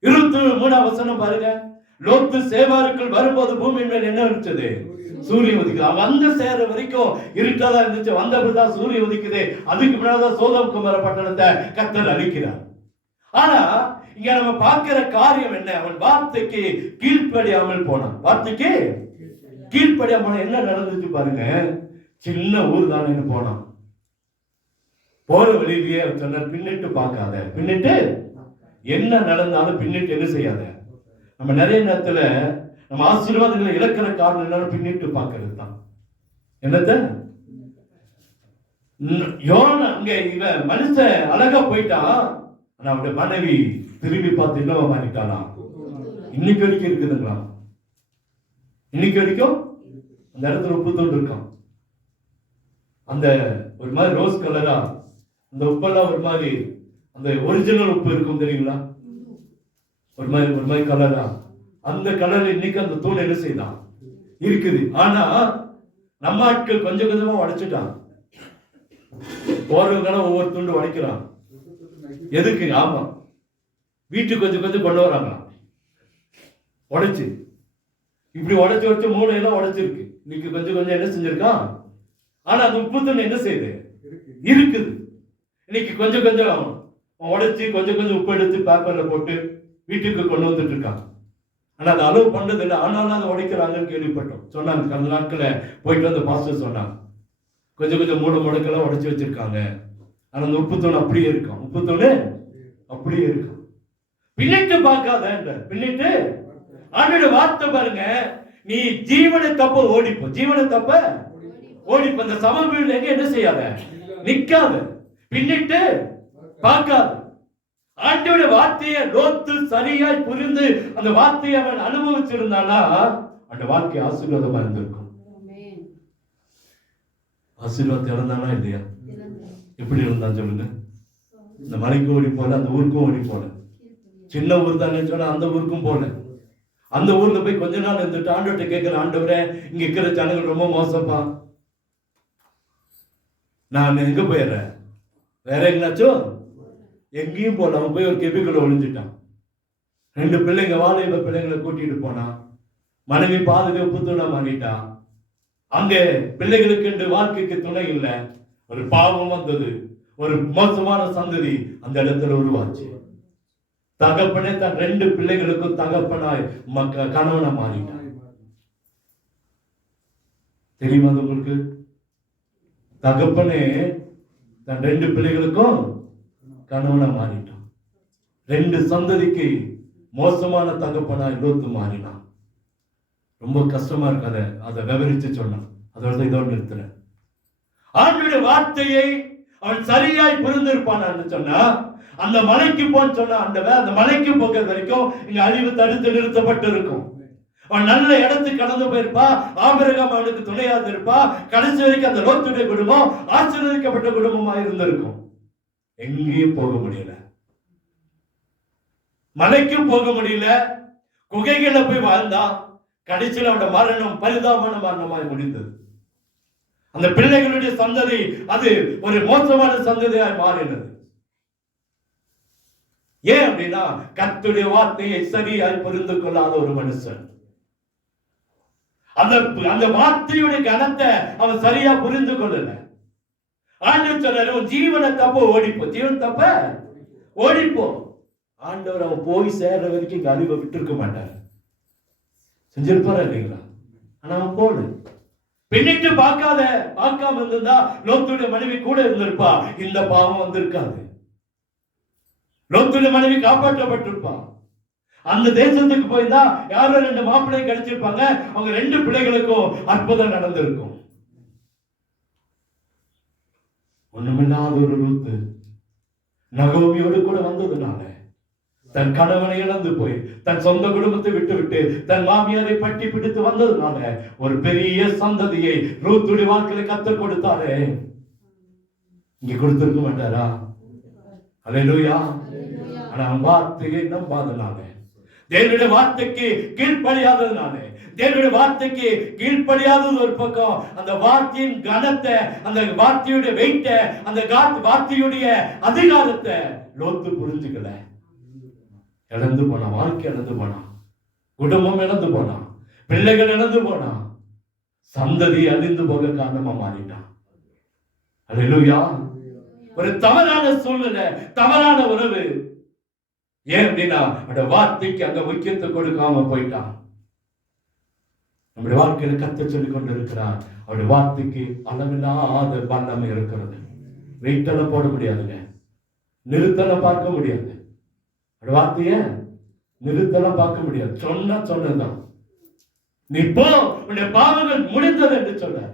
23 வசனம் பாருங்க. லோத்து சேவாருக்குள் வரும்போது பூமியின் மேல் என்ன இருந்துச்சு? சூரியன் உதிக்குது. அவன் வந்து சேர வரைக்கும் இருட்டாதான் இருந்துச்சு. வந்த பிறகுதான் சூரியன் உதிக்குது. அதுக்கு பின்னால்தான் சோதோம் குமார பட்டணத்தை கர்த்தர் அழிக்கிறார். ஆனா இங்க நம்ம பார்க்கிற காரியம் என்ன? அவன் வார்த்தைக்கு கீழ்ப்படியாமல் போனான். வார்த்தைக்கு கீழ்ப்படியாமல் என்ன நடந்துச்சு பாருங்க. சின்ன ஊர் தானே போனான். போற வழியிலேயே சொன்னார், பின்னிட்டு பார்க்காத. பின்னிட்டு என்ன நடந்தாலும் பின்னிட்டு என்ன செய்யாத. நம்ம நிறைய நேரத்துல நம்ம ஆசீர்வாதங்களை இழக்கிற காரணம் என்னன்னு பின்னிட்டு பார்க்கறது தான். என்னத்த யோனா அங்க இவன் மனுஷன் அழகா போயிட்டான். ஆனா அவருடைய மனைவி திரும்பி பார்த்து என்னவா மாறிட்டானா? இன்னைக்கு வரைக்கும் இருக்குதுங்களா? இன்னைக்கு வரைக்கும் அந்த இடத்துல உப்பு தோண்டு இருக்கான். அந்த ஒரு மாதிரி ரோஸ் கலரா அந்த உப்பெல்லாம் ஒரு மாதிரி அந்த ஒரிஜினல் உப்பு இருக்கும் தெரியுங்களா? ஒரு மாதிரி கலரா அந்த கலர் இன்னைக்கு அந்த தூண் என்ன செய்தான் இருக்குது. ஆனா நம்ம ஆட்கள் கொஞ்சம் கொஞ்சமா உடைச்சிட்டான். ஒவ்வொரு ஒவ்வொரு துண்டு உடைக்கிறான். எதுக்கு? ஆமா, வீட்டுக்கு கொஞ்சம் கொஞ்சம் கொண்டு வராங்க. உடைச்சு இப்படி உடைச்சு வச்சு மூளையெல்லாம் உடைச்சிருக்கு. இன்னைக்கு கொஞ்சம் கொஞ்சம் என்ன செஞ்சிருக்கான். ஆனா அந்த உப்பு தண்ணி என்ன செய்யுது? இருக்குது. இன்னைக்கு கொஞ்சம் கொஞ்சம் உடைச்சு கொஞ்சம் கொஞ்சம் உப்பு எடுத்து பேப்பர்ல போட்டு வீட்டுக்கு கொண்டு வந்துட்டு இருக்காங்க. ஆனா அதை அலோவ் பண்றது இல்லை. ஆனாலும் அதை உடைக்கிறாங்கன்னு கேள்விப்பட்டோம். சொன்னாங்க, கடந்த நாட்களை போயிட்டு வந்து பாஸ்டர் சொன்னாங்க, கொஞ்சம் கொஞ்சம் முடக்கெல்லாம் உடைச்சு வச்சிருக்காங்க. ஆனா அந்த உப்பு தூண் அப்படியே இருக்கும். உப்பு தூணு அப்படியே இருக்கும். பின்னிட்டு பார்க்காத. பின்னிட்டு ஆண்டோட வார்த்தை பாருங்க. நீ ஜீவனை தப்ப ஓடிப்போ. ஜீவனை தப்ப ஓடிப்போ. அந்த சமவெளியில் எங்க என்ன செய்யாத, நிக்காத. பின்னிட்டு பார்க்காத. ஆண்டோட வார்த்தையை லோத்து சரியாய் புரிந்து அந்த வார்த்தையை அவன் அனுபவிச்சிருந்தானா அந்த வாழ்க்கை ஆசீர்வாதமா இருந்திருக்கும். ஆசீர்வாதம் இறந்தானா இல்லையா? எப்படி இருந்தான்னு சொல்லுங்க. இந்த மலைக்கு ஓடி போல, அந்த ஊருக்கும் ஓடி போல. சின்ன ஊர் தானே சொன்னா அந்த ஊருக்கும் போல. அந்த ஊர்ல போய் கொஞ்ச நாள் இருந்துட்டு ஆண்டவர்கிட்ட கேட்கிற, ஆண்டவரே இங்க இருக்கிற ஜனங்கள் ரொம்ப மோசப்பா, நான் எங்க போயிடுறேன், வேற எங்கனாச்சும் எங்கேயும் போல. அவன் போய் ஒரு கெபிக்குள்ள ஒளிஞ்சிட்டான். 2 பிள்ளைங்க வாலிப பிள்ளைங்களை கூட்டிட்டு போனான். மனைவி பாதுகாப்பு துணை மாறிட்டான். அங்க பிள்ளைகளுக்கு என்று வாழ்க்கைக்கு துணை இல்லை. ஒரு பாவம் வந்தது. ஒரு மோசமான சந்ததி அந்த இடத்துல உருவாச்சு. தகப்பனே தன் 2 பிள்ளைகளுக்கும் தகப்பனாய் கணவனை மாறிட்டான். தெரியுமா உங்களுக்கு? தகப்பனே தன் 2 பிள்ளைகளுக்கும் கணவனை மாறிட்டான். 2 சந்ததிக்கு மோசமான தகப்பனாய் லோத்து மாறினான். ரொம்ப கஷ்டமா இருக்காத அதை விவரிச்சு சொன்னான். அதோட இதோடு நிறுத்துறேன். ஆண்டவருடைய வார்த்தையை அவன் சரியாய் புரிந்திருப்பான்னு சொன்னா அந்த மலைக்கு போன்னு சொன்னா அந்த மலைக்கு போகிற வரைக்கும் இங்க அழிவு தடுத்து நிறுத்தப்பட்டு இருக்கும். அவன் நல்ல இடத்துக்கு கடந்து போயிருப்பா. ஆபிரகாம் அவனுக்கு துணையாக இருப்பா. கடைசி வரைக்கும் அந்த லோத்துடைய குடும்பம் ஆசீர்வதிக்கப்பட்ட குடும்பமா இருந்திருக்கும். எங்கேயும் போக முடியல. மலைக்கும் போக முடியல. குகைகளை போய் வாழ்ந்தான். கடைசியில் அவனோட மரணம் பரிதாபமான மரணமாய் முடிந்தது. அந்த பிள்ளைகளுடைய சந்ததி அது ஒரு மோசமான சந்ததியாய் மாறினது. ஏன் அப்படின்னா கர்த்தருடைய வார்த்தையை சரியாய் புரிந்து கொள்ளாத ஒரு மனுஷன். அந்த வார்த்தையுடைய கனத்தை அவன் சரியா புரிந்து கொள்ளல. ஆண்டவர் சொன்னாரு, ஜீவனை தப்ப ஓடிப்போ. ஜீவன் தப்ப ஓடிப்போ. ஆண்டவர் அவன் போய் சேர்ற வரைக்கும் இங்க அழிவை விட்டு இருக்க மாட்டார். செஞ்சிருப்பாரா இல்லைங்களா? ஆனா அவன் போல பின்னிட்டு பார்க்காம இருந்திருந்தா லோத்துடைய மனைவி கூட இருந்திருப்பா. இந்த பாவம் வந்திருக்காது. லோத்துடைய மனைவி காப்பாற்றப்பட்டிருப்பா. அந்த தேசத்துக்கு போயிருந்தா யாரோ 2 மாப்பிள்ளை கிடைச்சிருப்பாங்க. அவங்க 2 பிள்ளைகளுக்கும் அற்புதம் நடந்திருக்கும். ஒண்ணுமில்லாத ஒரு லோத்து நகோமியோடு கூட வந்ததுனால தன் கணவனை இழந்து போய் தன் சொந்த குடும்பத்தை விட்டு தன் மாமியாரை பட்டி பிடித்து வந்ததுனால ஒரு பெரிய சந்ததியை ரூத்துடைய வாழ்க்கையில கர்த்தர் கொடுத்தாரே. இங்க கொடுத்திருக்க மாட்டாரா? அல்லேலூயா. ஆனா வார்த்தையை நம்பாதனால தேவனுடைய வார்த்தைக்கு கீழ்ப்படியாததுனாலே, தேவனுடைய வார்த்தைக்கு கீழ்ப்படியாதது ஒரு பக்கம், அந்த வார்த்தையின் கனத்தை, அந்த வார்த்தையுடைய வெயிட்ட, அந்த வார்த்தையுடைய அதிகாரத்தை லோத்து புரிஞ்சுக்கல. இழந்து போனா, வாழ்க்கை இழந்து போனா, குடும்பம் இழந்து போனா, பிள்ளைகள் இழந்து போனா, சந்ததி அழிந்து போக காரணமா மாறிட்டான். அல்லேலூயா. ஒரு தவறான சூழ்நிலை, தவறான உறவு. ஏன் அப்படின்னா அந்த வார்த்தைக்கு அங்க முக்கியத்துவம் கொடுக்காம போயிட்டான். நம்முடைய வாழ்க்கையில கத்த சொல்லிக் கொண்டு இருக்கிறார். அவருடைய வார்த்தைக்கு அளவில்லாத வல்லமை இருக்கிறது. வெயிட்டெல்லாம் போட முடியாதுங்க, நிறுத்தலாம் பார்க்க முடியாது. அவருடைய வார்த்தைய நிறுத்தலாம் பார்க்க முடியாது. சொன்னா சொன்னதுதான். நீ போ, உன்னுடைய பாவங்கள் முடிந்தது என்று சொன்னார்.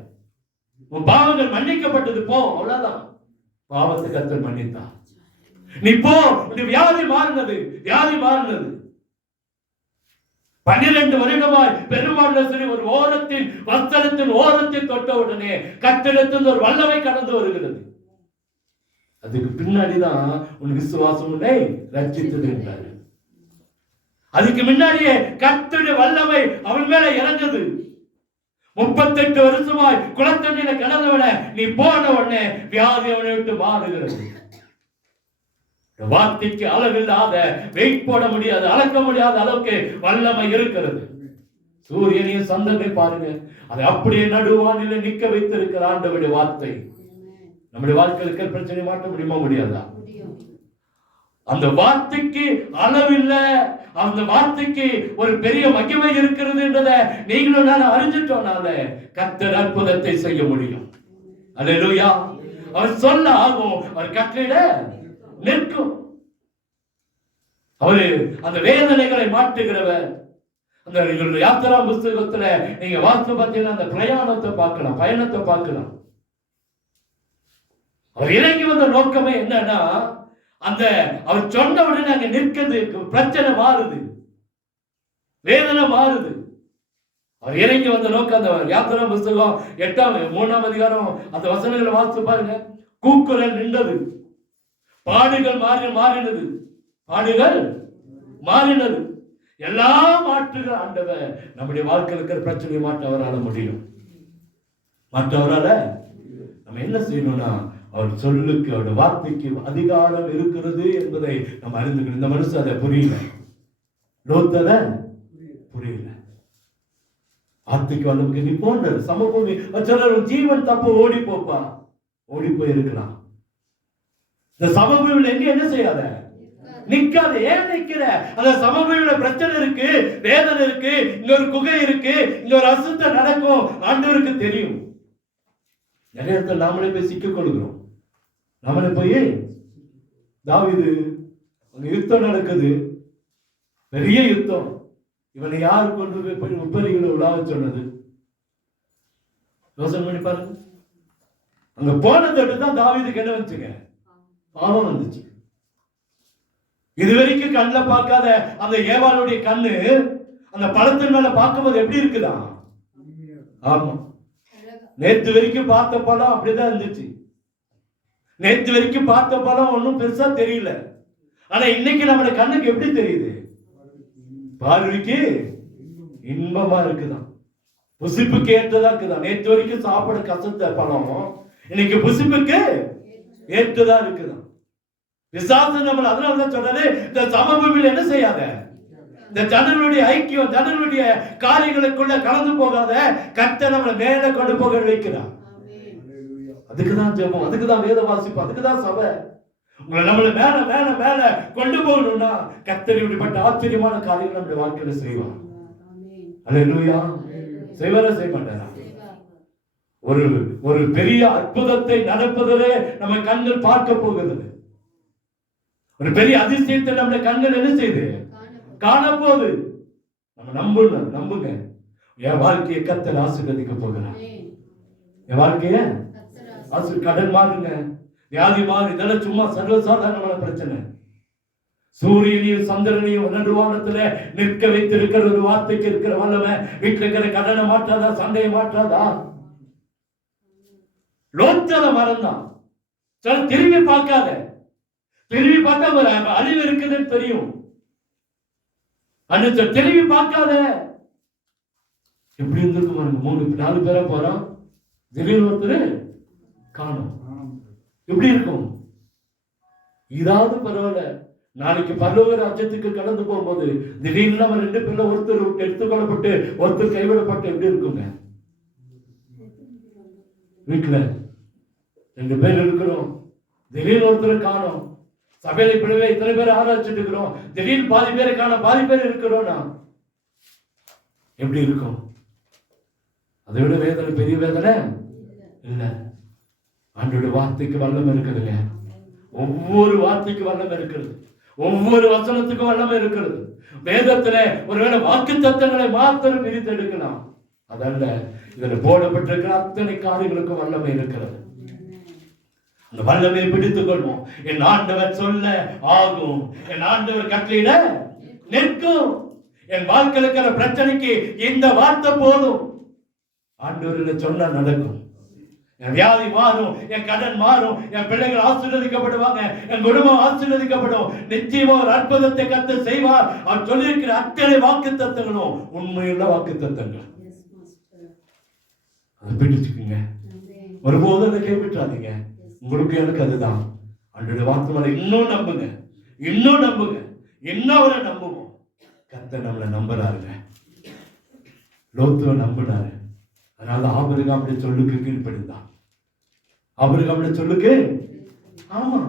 உன் பாவங்கள் மன்னிக்கப்பட்டது, போ, அவ்வளவுதான். பாவத்தை கர்த்தர் மன்னித்தார். நீ போ, உன்னுடைய வியாதி மாறினது, வியாதி மாறினது. 12 வருடமாய் பெருமாள் சரி ஒரு ஓரத்தில் வஸ்திரத்தின் ஓரத்தில் தொட்ட உடனே கர்த்தரிடத்தில் ஒரு வல்லமை கடந்து வருகிறது. அதுக்கு பின்னாடிதான் உன் விசுவாசம் உன்னை ரட்சித்தது என்றார். அதுக்கு முன்னாடியே கர்த்தருடைய வல்லமை அவன் மேல இறங்குது. 38 வருஷமாய் குளத்தண்ணில கிடந்தவன நீ போன உடனே வியாதி அவனை விட்டு மாறுகிறது. வார்த்தைக்கு அளவில்லாத, வெயிட் போட முடியாது, அளக்க முடியாத அளவுக்கு வல்லமை இருக்கிறது. சூரியனையும் சந்திரனை பாருங்க, அதை அப்படியே நடுவானில நிக்க வைத்திருக்கிற ஆண்டவருடைய வார்த்தை. நம்முடைய வாழ்க்கைக்கு பிரச்சனை மாற்ற முடியுமா? முடியாதா? அந்த வார்த்தைக்கு அளவில்லை, அந்த வார்த்தைக்கு ஒரு பெரிய மகிமை இருக்கிறது என்றதை நீங்களும் நான் அறிஞ்சிட்டோம்னால கர்த்தர் அற்புதத்தை செய்ய முடியும். அல்லேலூயா. அவர் சொல்ல ஆகும், அவர் கட்டளையிட நிற்கும். அவரு அந்த வேதனைகளை மாற்றுகிறவர். அந்த யாத்திரா புஸ்தகத்துல நீங்க வாசித்து பார்த்தீங்கன்னா அந்த பிரயாணத்தை பார்க்கலாம், பயணத்தை பார்க்கலாம். அவர் இறங்கி வந்த நோக்கமே என்னன்னா, அந்த அவர் சொன்ன உடனே அங்க நிற்கிறது, பிரச்சனை மாறுது, வேதனை மாறுது. அவர் இறங்கி வந்த நோக்கம், அந்த யாத்திரா புஸ்தகம் 3ஆம் அதிகாரம் அந்த வசனங்களை வாசித்து பாருங்க. கூக்குரல் நின்றது, பாடுகள் மாறினது, பாடுகள் மாறினது. எல்லாம் மாற்றுகிற ஆண்டவர் நம்முடைய வாழ்க்கையில் இருக்கிற பிரச்சனையை மாற்ற அவரால் முடியும். மாற்றவரால நம்ம என்ன செய்யணும்னா, அவர் சொல்லுக்கு, அவருடைய வார்த்தைக்கு அதிகாரம் இருக்கிறது என்பதை நம்ம அறிந்துக்கணும். இந்த மனுஷன் அதை புரியல, லோத்தத புரியல. வார்த்தைக்கு வல்லமைக்கு நீ போன்றது சமபூமி. சிலர் ஜீவன் தப்பு ஓடி போப்பா, ஓடி போய் இருக்கலாம். இந்த சமபூமியில் எங்க என்ன செய்யாத, நிக்காத. ஏன் நிக்கிற? அந்த சமபூமியில பிரச்சனை இருக்கு, வேதனை இருக்கு, இங்க ஒரு குகை இருக்கு, இங்க ஒரு அசுத்தம் நடக்கும். ஆண்டவருக்கு தெரியும். நிறைய இடத்துல நாமளே போய் சிக்கிக் கொள்கிறோம். நம்மளே போய் தாவீது அங்க யுத்தம் நடக்குது, பெரிய யுத்தம். இவனை யார் கொண்டு போய் உப்பரிகளை உலாவ சொன்னது? யோசனை பண்ணி பாருங்க. அங்க போனதோடு தான் தாவீதுக்கு என்ன வந்துச்சுங்க? பாவம் வந்துச்சு. இதுவரைக்கும் கண்ணுல பார்க்காத அந்த ஏவாளுடைய கண்ணு அந்த பழத்தின் மேல பார்க்கும்போது எப்படி இருக்குதா? ஆமா, நேற்று வரைக்கும் பார்த்த பழம் அப்படிதான் இருந்துச்சு. நேற்று வரைக்கும் பார்த்த பழம் ஒன்னும் பெருசா தெரியல. ஆனா இன்னைக்கு நம்ம கண்ணுக்கு எப்படி தெரியுது? பார்வைக்கு இன்பமா இருக்குதான், புசிப்புக்கு ஏற்றதா இருக்குதான். நேற்று வரைக்கும் சாப்பிட கசத்த பழம் இன்னைக்கு புசிப்புக்கு ஏற்றதா இருக்குதான். விசாசம் நம்மள அதனாலதான் சொல்றது, இந்த சமபூமியில் என்ன செய்யாத, இந்த ஜனங்களுடைய ஐக்கியம், ஜனங்களுடைய காரியங்களுக்குள்ள கலந்து போகாத, கர்த்தர் நம்மளை மேல கொண்டு போக வைக்கிறார். அதுக்குதான் ஜெபம், அதுக்குதான் வேத வாசிப்பு, அதுக்குதான் சபை. உங்களை நம்மள மேல மேல மேல கொண்டு போகணும்னா கர்த்தர் இப்படிப்பட்ட ஆச்சரியமான காரியங்கள் நம்முடைய வாழ்க்கையில செய்வார். அல்லேலூயா. செய்வாரா செய்ய மாட்டாரா? ஒரு ஒரு பெரிய அற்புதத்தை நடப்பதிலே நம்ம கண்கள் பார்க்க போகிறது. ஒரு பெரிய அதிசயத்தை நம்முடைய கண்கள் என்ன செய்து காணப்போகுது. நம்ம நம்புங்க. என் வாழ்க்கையை கர்த்தர் ஆசீர்வதிக்க போகிறார். என் வாழ்க்கைய கடன் மாறுங்க, வியாதி மாறு, இதெல்லாம் சும்மா சர்வசாதாரணமான பிரச்சனை. சூரியனையும் சந்திரனையும் நடுவானத்துல நிற்க வைத்திருக்கிற ஒரு வார்த்தைக்கு இருக்கிற வல்லமை வீட்டுல இருக்கிற கடனை மாற்றாதா, சண்டையை மாற்றாதா? லோத்தத மறந்தான். திரும்பி பார்க்காத, திரும்பி பார்த்தா ஒரு அழிவு இருக்குதுன்னு தெரியும். அன்னைக்கு திரும்பி பார்க்காத. எப்படி இருந்திருக்கும் பாருங்க. 3-4 பேரா போறோம், திடீர்னு ஒருத்தர் காணும். எப்படி இருக்கும்? இதாவது பரவாயில்ல, நாளைக்கு பரலோக ராஜ்யத்துக்கு கடந்து போகும்போது திடீர்னு நம்ம 2 பேர்ல ஒருத்தர் எடுத்துக்கொள்ளப்பட்டு ஒருத்தர் கைவிடப்பட்டு எப்படி இருக்குங்க? வீட்டுல 2 பேர் இருக்கிறோம், திடீர்னு ஒருத்தர் காணும். சபையில இப்படிவே இத்தனை பேர் ஆராய்ச்சிட்டு இருக்கிறோம், திடீர்னு பாதி பேரை காணும், பாதி பேர் இருக்கிறோம்னா எப்படி இருக்கும்? அதை விட வேதனை பெரிய வேதனை இல்ல. ஆண்டோட வார்த்தைக்கு வல்லமை இருக்குதுங்க. ஒவ்வொரு வார்த்தைக்கு வல்லமை இருக்கிறது, ஒவ்வொரு வசனத்துக்கும் வல்லமை இருக்கிறது. வேதத்துல ஒருவேளை வாக்கு தத்தங்களை மாத்திரம் பிரித்தெடுக்கலாம், அதல்ல இதுல போடப்பட்டிருக்கிற அத்தனை காரியங்களுக்கும் வல்லமை இருக்கிறது. அந்த வல்லமையை பிடித்துக் கொள்வோம். என் ஆண்டவர் சொல்ல ஆகும், என் ஆண்டவர் கட்டளையிட நிற்கும். என் வாழ்க்கையில் இருக்கிற பிரச்சனைக்கு இந்த வார்த்தை போதும். ஆண்டவர் சொன்னா நடக்கும். என் வியாதி மாறும், என் கடன் மாறும், என் பிள்ளைகள் ஆசீர்வதிக்கப்படுவாங்க, என் குடும்பம் ஆசீர்வதிக்கப்படும். நிச்சயமா ஒரு அற்புதத்தை கர்த்தர் செய்வார். அவர் சொல்லியிருக்கிற அத்தனை வாக்கு தத்தங்களும் உண்மையுள்ள வாக்கு தத்தங்கள். அதை பிடிச்சுக்குங்க, ஒருபோதும் அதை கைவிட்டாதீங்க. உங்களுக்கு எனக்கு அதுதான். ஆண்டோட வார்த்தை இன்னும் நம்புங்க, இன்னும் நம்புங்க, இன்னும் அவரை நம்புவோம். கர்த்தர் நம்மளை நம்புறாருங்க. லோத்துவை நம்பினாரு, அதனால ஆபிரகாமுடைய சொல்லுக்கு கீழ்ப்படிந்தான். ஆபிரகாமுடைய சொல்லுக்கு, ஆமா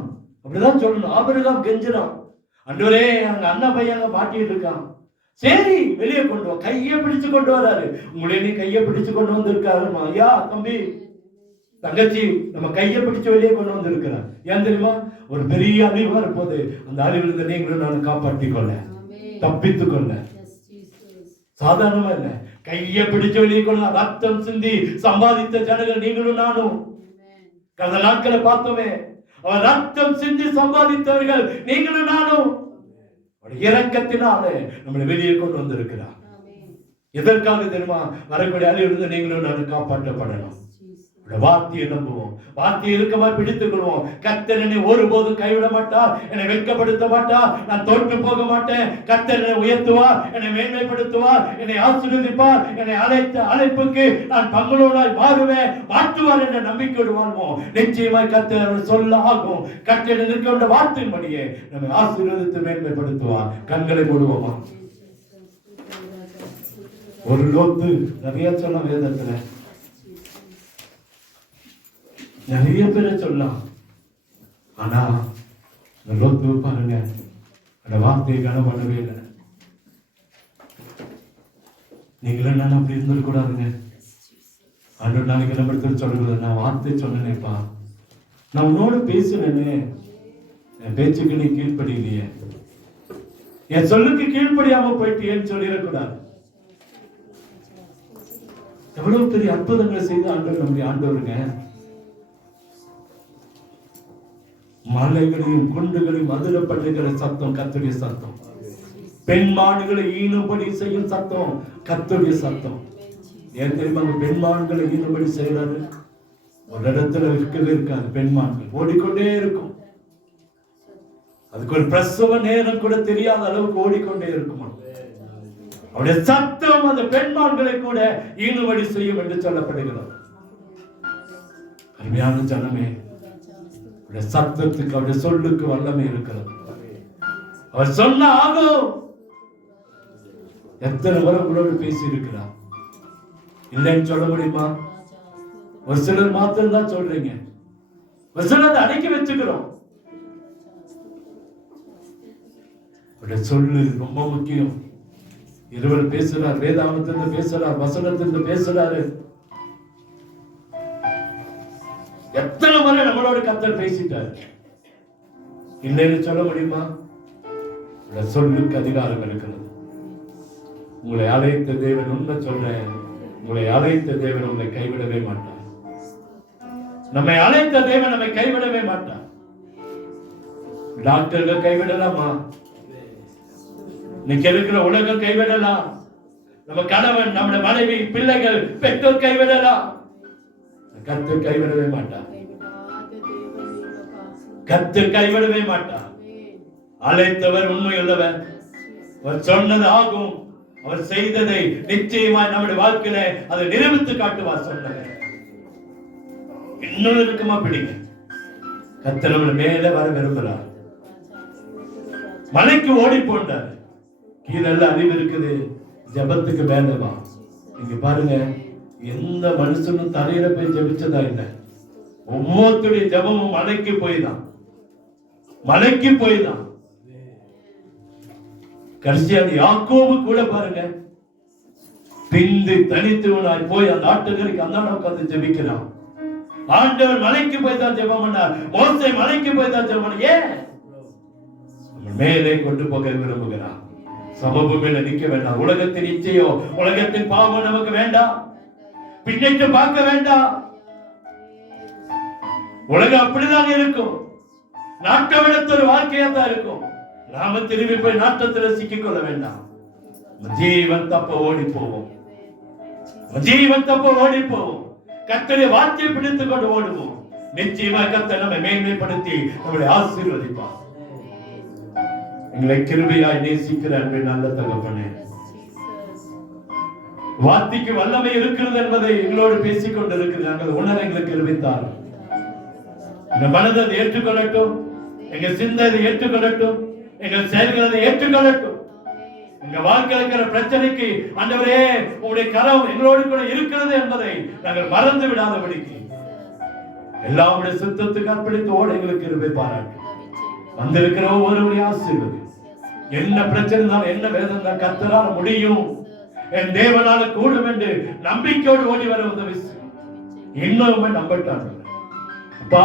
அப்படிதான் சொல்லணும். ஆபிரகாம் கெஞ்சினான், ஆண்டவரே அங்க அண்ணன் பையன் அங்க மாட்டிட்டு இருக்கான், சரி வெளியே கொண்டு வா. கையை பிடிச்சு கொண்டு வராரு. உங்களே நீ கையை பிடிச்சு கொண்டு வந்திருக்காரு. ஐயா தம்பி தங்கச்சி, நம்ம கையை பிடிச்சு வெளியே கொண்டு வந்திருக்கிறார். ஏன் தெரியுமா? ஒரு பெரிய அழிவு வரப்போது, அந்த அழிவிலிருந்து நீங்களும் நான் காப்பாற்றிக் கொள்ள, தப்பித்துக் கொள்ள. சாதாரணமா இல்ல, கையை பிடிச்சு வெளியே கொள்ள ரத்தம் சிந்தி சம்பாதித்த ஜனங்கள் நீங்களும் நானும். கடந்த நாட்களை பார்த்தோமே, அவர் ரத்தம் சிந்தி சம்பாதித்தவர்கள் நீங்களும் நானும். இரக்கத்தினாலே நம்மளை வெளியே கொண்டு வந்திருக்கிறார். எதற்காக தெரியுமா? வரக்கூடிய அழிவிலிருந்து நீங்களும் நானும் காப்பாற்றப்படணும். வார்த்தையை நம்புவோம், வார்த்தையை இறுக்கமா பிடித்துக் கொள்வோம். கர்த்தர் என்னை ஒருபோதும் கைவிட மாட்டார், என்னை வெட்கப்படுத்த மாட்டார், நான் தோற்று போக மாட்டேன். கர்த்தர் என்னை உயர்த்துவார், என்னை மேன்மைப்படுத்துவார், என்னை ஆசீர்வதிப்பார், என்னை அழைத்த அழைப்புக்கு நான் பங்களோடாய் மாறுவேன், மாற்றுவார் என்ற நம்பிக்கையோடு வாழ்வோம். நிச்சயமாய் கர்த்தர் சொல்ல ஆகும். கர்த்தர் நிற்கின்ற வார்த்தையின்படியே நம்மை ஆசீர்வதித்து மேன்மைப்படுத்துவார். கண்களை மூடுவோமா? ஒரு லோத்து நிறைய சொன்ன வேதத்துல நிறைய பேரை சொல்லலாம். ஆனா லோத்து பாருங்க, அந்த வார்த்தையை கனம் பண்ணவே இல்லை. நீங்களும் நான் அப்படி இருந்துடக்கூடாதுங்க. ஆண்டவர் நாளைக்கு நம்ம இடத்துல சொல்லுறது, நான் வார்த்தை சொன்னேனேப்பா, நான் உன்னோட பேசுனேனே, என் பேச்சுக்கு நீ கீழ்ப்படியிலையே, என் சொல்லுக்கு கீழ்ப்படியாம போயிட்டு ஏன்னு சொல்லிடக்கூடாது. எவ்வளவு பெரிய அற்புதங்களை செய்து ஆண்டவர் நம்முடைய ஆண்டவருங்க. மலைகளையும் குண்டுகளையும் அதிர பண்ணுகிற சத்தம் கர்த்தருடைய சத்தம். பெண் மான்களை ஈனும்படி செய்யும் சத்தம் கர்த்தருடைய சத்தம். ஏன் தெரியுமா? பெண் மான்களை ஈனும்படி செய்யறாரு. ஒரு இடத்துல இருக்கவே இருக்காது, பெண் மான்கள் ஓடிக்கொண்டே இருக்கும். அதுக்கு ஒரு பிரசவ நேரம் கூட தெரியாத அளவுக்கு ஓடிக்கொண்டே இருக்குமா. அவருடைய சத்தம் அந்த பெண்மான்களை கூட ஈனும்படி செய்யும் என்று சொல்லப்படுகிறது. அருமையான ஜனமே, சத்தத்துக்கு அவருடைய சொல்லுக்கு வல்லமை இருக்கிறது. அவர் சொன்ன ஆகும். எத்தனை முறை உங்களோடு பேசி இருக்கிறார், இல்லைன்னு சொல்ல முடியுமா? ஒரு சிலர் மாத்திரம் தான் சொல்றீங்க, ஒரு சிலர் அடக்கி வச்சுக்கிறோம். அவருடைய சொல்லு ரொம்ப முக்கியம். இருவர் பேசுறார், வேதாகமத்திலிருந்து பேசுறார், வசனத்திலிருந்து பேசுறாரு. எத்தனை முறை நம்மளோட கர்த்தர் பேசிட்டார், இல்லைன்னு சொல்ல முடியுமா? சொல்லுக்கு அதிகாரம் இருக்கிறது. உங்களை அழைத்த தேவன், உண்மை சொல்றேன், உங்களை அழைத்த தேவன் உங்களை கைவிடவே மாட்டார். நம்மை அழைத்த தேவன் நம்மை கைவிடவே மாட்டார். டாக்டர்கள் கைவிடலாமா? இன்னைக்கு இருக்கிற உலகம் கைவிடலாம். நம்ம கணவன், நம்முடைய மனைவி, பிள்ளைகள், பெற்றோர் கைவிடலாம். கர்த்தர் கைவிடவே மாட்டார். கர்த்தர் கைவிடவே மாட்டார். அழைத்தவர் உண்மையுள்ளவர், அவர் சொன்னது ஆகும். அவர் செய்ததை நிச்சயமாய் நம்முடைய வாழ்க்கையில அதை நிரூபித்து காட்டுவார். சொன்னதை இன்னும் இருக்குமா பிடிங்க. கர்த்தர் நம்மள மேல வர விரும்புகிறார். மலைக்கு ஓடி போட்டார். கீழெல்லாம் அறிவு இருக்குது, ஜபத்துக்கு மேல வா. நீங்க பாருங்க, எந்த மனுஷனும் தலையில போய் ஜபிச்சதா இல்லை. ஒவ்வொருத்தருடைய ஜபமும் மலைக்கு போய் தான், மலைக்கு போய் தான். கடைசியாக யாக்கோபு கூட பாருங்க, பிந்து தனித்துவனாய் போய் அந்த ஆட்டுக்கரைக்கு அந்த உட்கார்ந்து ஜெபிக்கிறான். ஆண்டவர் மலைக்கு போய் தான் ஜெபம் பண்ணார். மோசே மலைக்கு போய் தான் ஜெபம் பண்ணார். ஏன்? மேலே கொண்டு போக விரும்புகிறார். சமபூமியில நிக்க வேண்டாம். உலகத்தின் இச்சையோ உலகத்தின் பாவம் நமக்கு வேண்டாம். பின்னிட்டு பார்க்க வேண்டாம். உலகம் அப்படிதான் இருக்கும். நாட்டமிடத்த ஒரு வாழ்க்கையா தான் இருக்கும். நாம திரும்பி போய் நாட்டத்தில் சிக்கிக் கொள்ள வேண்டாம். ஜீவன் தப்ப ஓடி போவோம். ஜீவன் தப்ப ஓடி போவோம். கர்த்தருடைய வார்த்தையை பிடித்துக் கொண்டு ஓடுவோம். நிச்சயமா கர்த்தர் நம்மை மேன்மைப்படுத்தி நம்மளை ஆசீர்வதிப்பார். எங்களை கிருபையாய் நேசிக்கிற அன்பின் நல்ல தகப்பனே, வார்த்தைக்கு வல்லமை இருக்கிறது என்பதை எங்களோடு பேசிக் கொண்டிருக்கிறது. நாங்கள் உணர எங்களுக்கு கிருபைத்தார். எங்க மனதை அதை ஏற்றுக்கொள்ளட்டும், எங்க சிந்தனை ஏற்றுக்கொள்ளட்டும், எங்கள் செயல்களை ஏற்றுக்கொள்ளட்டும். எங்க வாழ்க்கையில் இருக்கிற பிரச்சனைக்கு ஆண்டவரே உங்களுடைய கரம் எங்களோடு கூட இருக்கிறது என்பதை நாங்கள் மறந்து விடாதபடிக்கு எல்லாருடைய சுத்தத்துக்கு அர்ப்பணித்து ஓட எங்களுக்கு கிருபை பாராட்டு. வந்திருக்கிற ஒவ்வொருவரையும் ஆசீர்வதி. என்ன பிரச்சனை தான், என்ன வேதம் தான் கர்த்தரால முடியும், என் தேவனால கூடும் என்று நம்பிக்கையோடு ஓடி வர உதவி இன்னுமே நம்பட்டாங்க. அப்பா,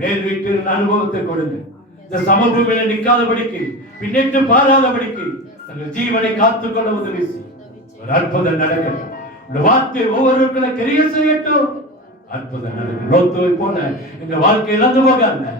மேல் வீட்டில் அனுபவத்தை கொடுங்க. இந்த சமபூமியில நிற்காதபடிக்கு, பின்னிட்டு பாராதபடிக்கு தங்கள் ஜீவனை காத்துக்கொள்ள உதவி ஒரு அற்புதம் நடக்கட்டும். இந்த வார்த்தை ஒவ்வொருவர்களை கிரிய செய்யட்டும். அற்புதம் நடக்கும். லோத்துவை போல எங்க வாழ்க்கை இழந்து போகாத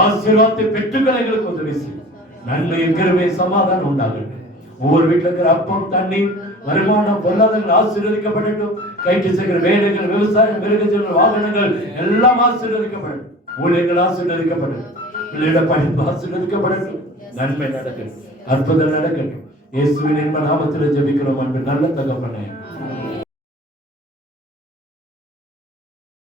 ஆசீர்வாதத்தை பெற்றுக்கொள்ள எங்களுக்கு உதவி செய்யும். நன்மையும் கிருபை சமாதானம் உண்டாகட்டும். ஒவ்வொரு வீட்டில் இருக்கிற அப்பம், தண்ணீர், வருமானம், பொருளாதாரங்கள் ஆசீர்வதிக்கப்படட்டும். கைட்டு செய்கிற வேலைகள், விவசாயம், மிருகஜீவன், வாகனங்கள் எல்லாம் ஆசீர்வதிக்கப்படட்டும். ஊழியர்கள் ஆசீர்வதிக்கப்படட்டும். பிள்ளையோட பயன்பு ஆசீர்வதிக்கப்படட்டும். நன்மை நடக்கட்டும். அற்புதம் நடக்கட்டும். இயேசுவின் இன்ப நாமத்தில் ஜெபிக்கிறோம் அன்பு நல்ல தகப்பனே.